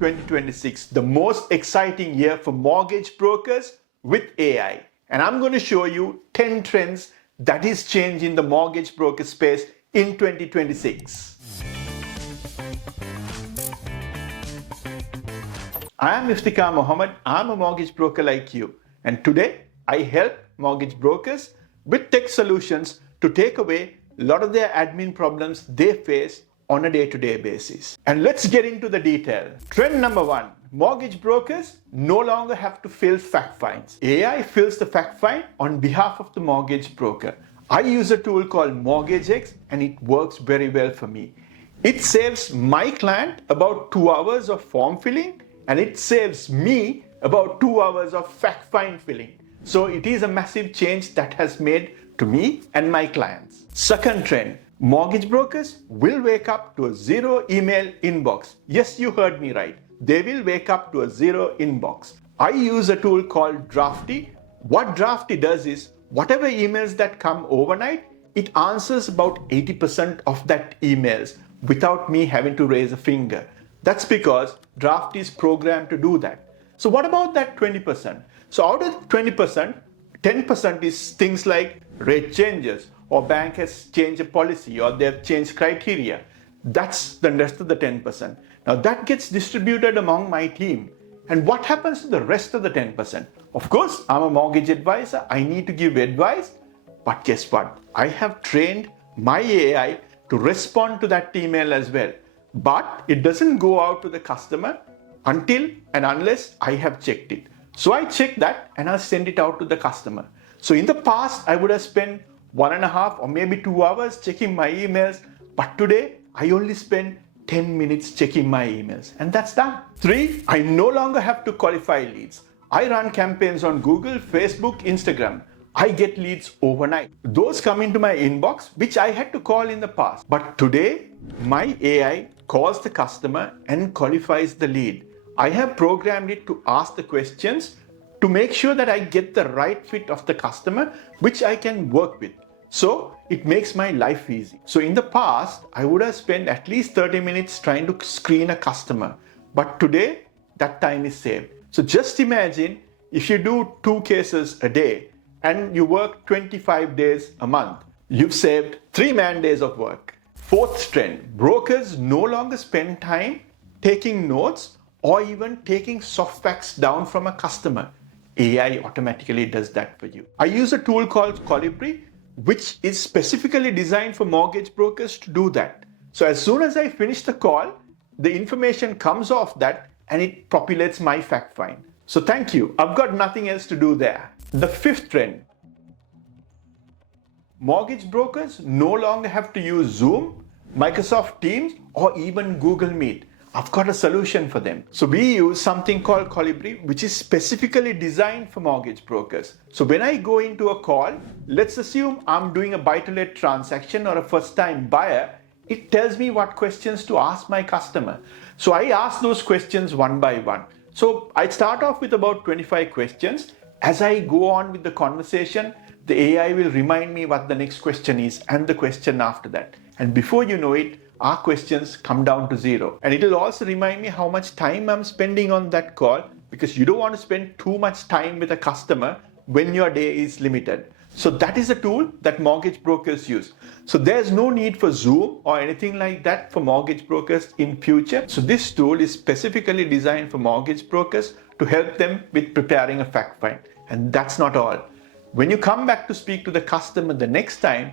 2026, the most exciting year for mortgage brokers with AI. And I'm going to show you 10 trends that is changing the mortgage broker space in 2026. I am Ifthikar Mohamed. I'm a mortgage broker like you. And today I help mortgage brokers with tech solutions to take away a lot of their admin problems they face on a day-to-day basis. And let's get into the detail. Trend number 1, mortgage brokers no longer have to fill fact finds. AI fills the fact find on behalf of the mortgage broker. I use a tool called MortgagX and it works very well for me. It saves my client about 2 hours of form filling and it saves me about 2 hours of fact find filling. So it is a massive change that has made to me and my clients. Second trend, mortgage brokers will wake up to a zero email inbox. Yes, you heard me right. They will wake up to a zero inbox. I use a tool called Drafty. What Drafty does is, whatever emails that come overnight, it answers about 80% of that emails without me having to raise a finger. That's because Drafty is programmed to do that. So what about that 20%? So out of 20%, 10% is things like rate changes, or bank has changed a policy, or they've changed criteria. That's the rest of the 10%. Now that gets distributed among my team. And what happens to the rest of the 10%? Of course, I'm a mortgage advisor. I need to give advice. But guess what? I have trained my AI to respond to that email as well. But it doesn't go out to the customer until and unless I have checked it. So I check that and I'll send it out to the customer. So in the past, I would have spent 1.5 or maybe 2 hours checking my emails. But today, I only spend 10 minutes checking my emails and that's done. 3, I no longer have to qualify leads. I run campaigns on Google, Facebook, Instagram. I get leads overnight. Those come into my inbox, which I had to call in the past. But today, my AI calls the customer and qualifies the lead. I have programmed it to ask the questions to make sure that I get the right fit of the customer, which I can work with. So it makes my life easy. So in the past, I would have spent at least 30 minutes trying to screen a customer. But today, that time is saved. So just imagine if you do 2 cases a day and you work 25 days a month, you've saved 3 man days of work. Fourth trend, brokers no longer spend time taking notes or even taking soft facts down from a customer. AI automatically does that for you. I use a tool called Colibri, which is specifically designed for mortgage brokers to do that. So as soon as I finish the call, the information comes off that and it populates my fact find. So thank you. I've got nothing else to do there. The fifth trend, mortgage brokers no longer have to use Zoom, Microsoft Teams, or even Google Meet. I've got a solution for them. So we use something called Colibri, which is specifically designed for mortgage brokers. So when I go into a call, let's assume I'm doing a buy-to-let transaction or a first-time buyer, it tells me what questions to ask my customer. So I ask those questions one by one. So I start off with about 25 questions. As I go on with the conversation, the AI will remind me what the next question is and the question after that. And before you know it, our questions come down to 0. And it will also remind me how much time I'm spending on that call, because you don't want to spend too much time with a customer when your day is limited. So that is a tool that mortgage brokers use. So there's no need for Zoom or anything like that for mortgage brokers in future. So this tool is specifically designed for mortgage brokers to help them with preparing a fact find. And that's not all. When you come back to speak to the customer the next time,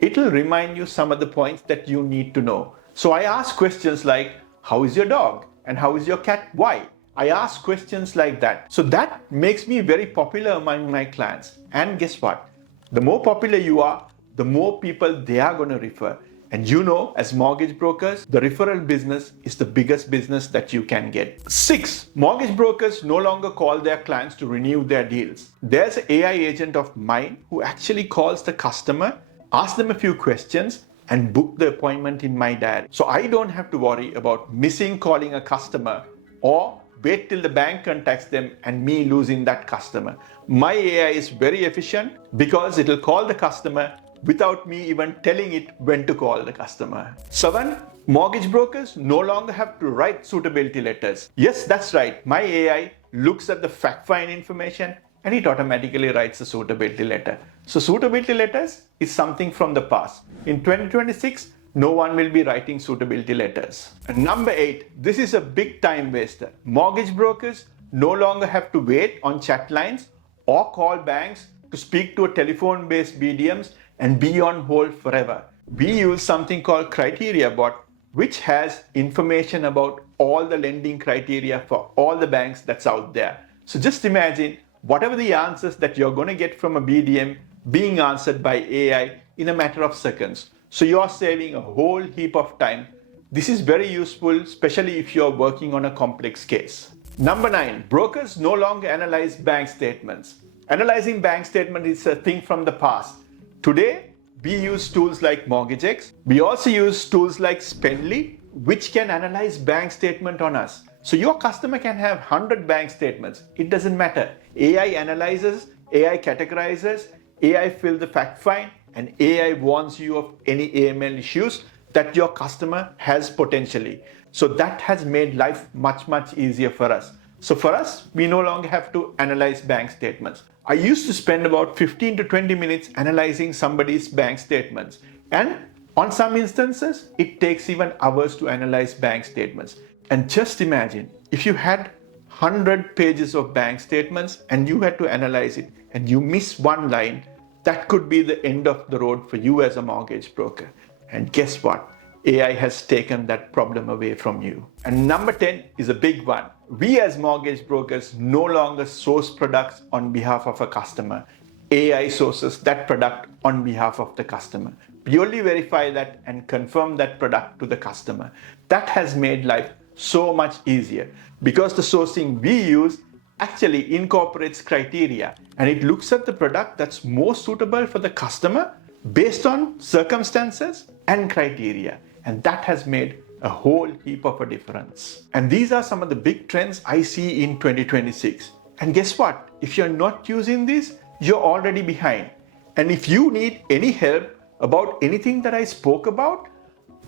it will remind you some of the points that you need to know. So I ask questions like, how is your dog? And how is your cat? Why? I ask questions like that. So that makes me very popular among my clients. And guess what? The more popular you are, the more people they are going to refer. And you know, as mortgage brokers, the referral business is the biggest business that you can get. 6, mortgage brokers no longer call their clients to renew their deals. There's an AI agent of mine who actually calls the customer, ask them a few questions, and book the appointment in my diary. So I don't have to worry about missing calling a customer or wait till the bank contacts them and me losing that customer. My AI is very efficient because it will call the customer without me even telling it when to call the customer. 7, Mortgage brokers no longer have to write suitability letters. Yes, that's right. My AI looks at the fact find information and it automatically writes a suitability letter. So suitability letters is something from the past. In 2026, no one will be writing suitability letters. And number 8, this is a big time waster. Mortgage brokers no longer have to wait on chat lines or call banks to speak to a telephone-based BDMs and be on hold forever. We use something called Criteria Bot, which has information about all the lending criteria for all the banks that's out there. So just imagine whatever the answers that you're going to get from a BDM being answered by AI in a matter of seconds. So you're saving a whole heap of time. This is very useful, especially if you're working on a complex case. Number 9, brokers no longer analyze bank statements. Analyzing bank statements is a thing from the past. Today, we use tools like MortgagX. We also use tools like Spendly, which can analyze bank statement on us. So your customer can have 100 bank statements. It doesn't matter. AI analyzes, AI categorizes, AI fills the fact find, and AI warns you of any AML issues that your customer has potentially. So that has made life much, much easier for us. So for us, we no longer have to analyze bank statements. I used to spend about 15 to 20 minutes analyzing somebody's bank statements. And on some instances, it takes even hours to analyze bank statements. And just imagine if you had 100 pages of bank statements and you had to analyze it and you miss one line, that could be the end of the road for you as a mortgage broker. And guess what? AI has taken that problem away from you. And number 10 is a big one. We as mortgage brokers no longer source products on behalf of a customer. AI sources that product on behalf of the customer. Purely verify that and confirm that product to the customer. That has made life so much easier because the sourcing we use actually incorporates criteria and it looks at the product that's most suitable for the customer based on circumstances and criteria. And that has made a whole heap of a difference. And these are some of the big trends I see in 2026. And guess what? If you're not using this, you're already behind. And if you need any help about anything that I spoke about,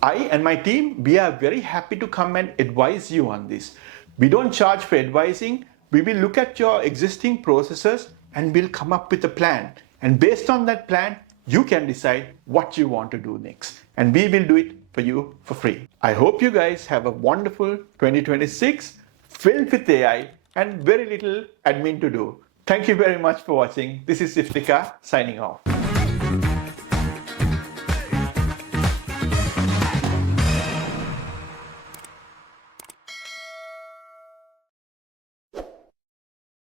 I and my team, we are very happy to come and advise you on this. We don't charge for advising. We will look at your existing processes and we'll come up with a plan. And based on that plan, you can decide what you want to do next. And we will do it for you for free. I hope you guys have a wonderful 2026 filled with AI and very little admin to do. Thank you very much for watching. This is Ifthikar signing off.